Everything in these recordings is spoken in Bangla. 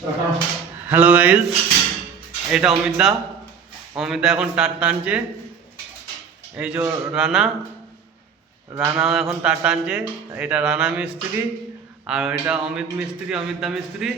হ্যালো গাইজ, এটা অমিতদা এখন তার টানছে। এই যে রানা এখন তার টানছে। এটা রানা মিস্ত্রি আর এটা অমিত মিস্ত্রি, অমিতদা মিস্ত্রি।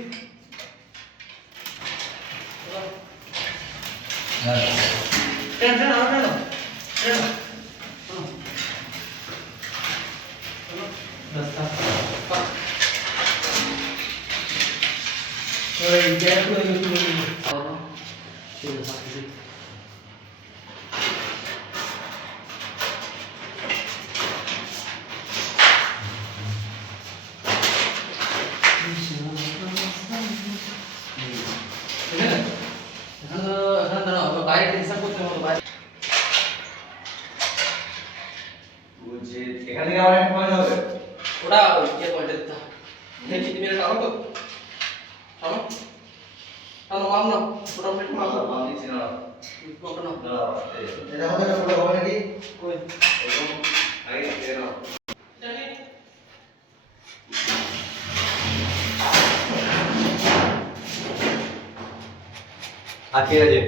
ঠিক আছে,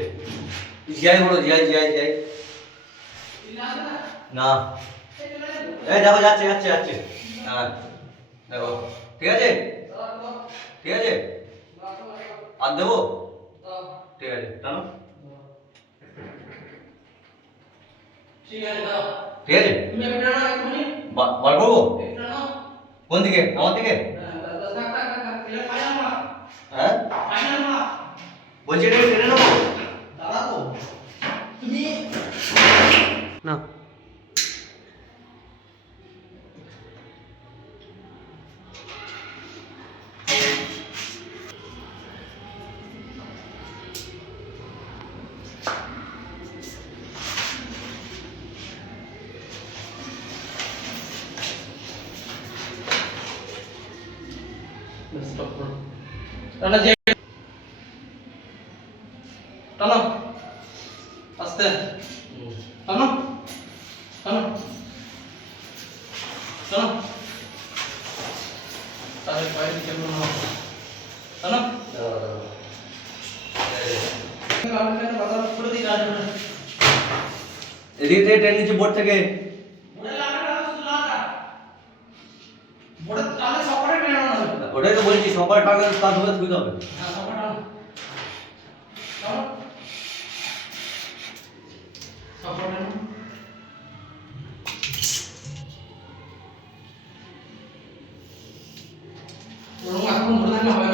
জিয়াই বলো, জিয়াই জিয়াই জিয়াই না, এই দেখো যাচ্ছে যাচ্ছে যাচ্ছে। হ্যাঁ দেখো, ঠিক আছে ঠিক আছে, আর দেবো, ঠিক আছে টানো, ঠিক আছে বার করবো। কোন দিকে? আমার দিকে? হ্যাঁ বলছি এটা টেনে নেবো না। টানো আস্তে, টানো টানো টানো, তাহলে বাইরে দিকে টানো, এদিকে টেনে নিচে বোর্ড থেকে। ওটাই তো বলছি, সবার টাকা কাজ হবে, বুঝতে হবে। এখন ধরে থাকলে হবে না।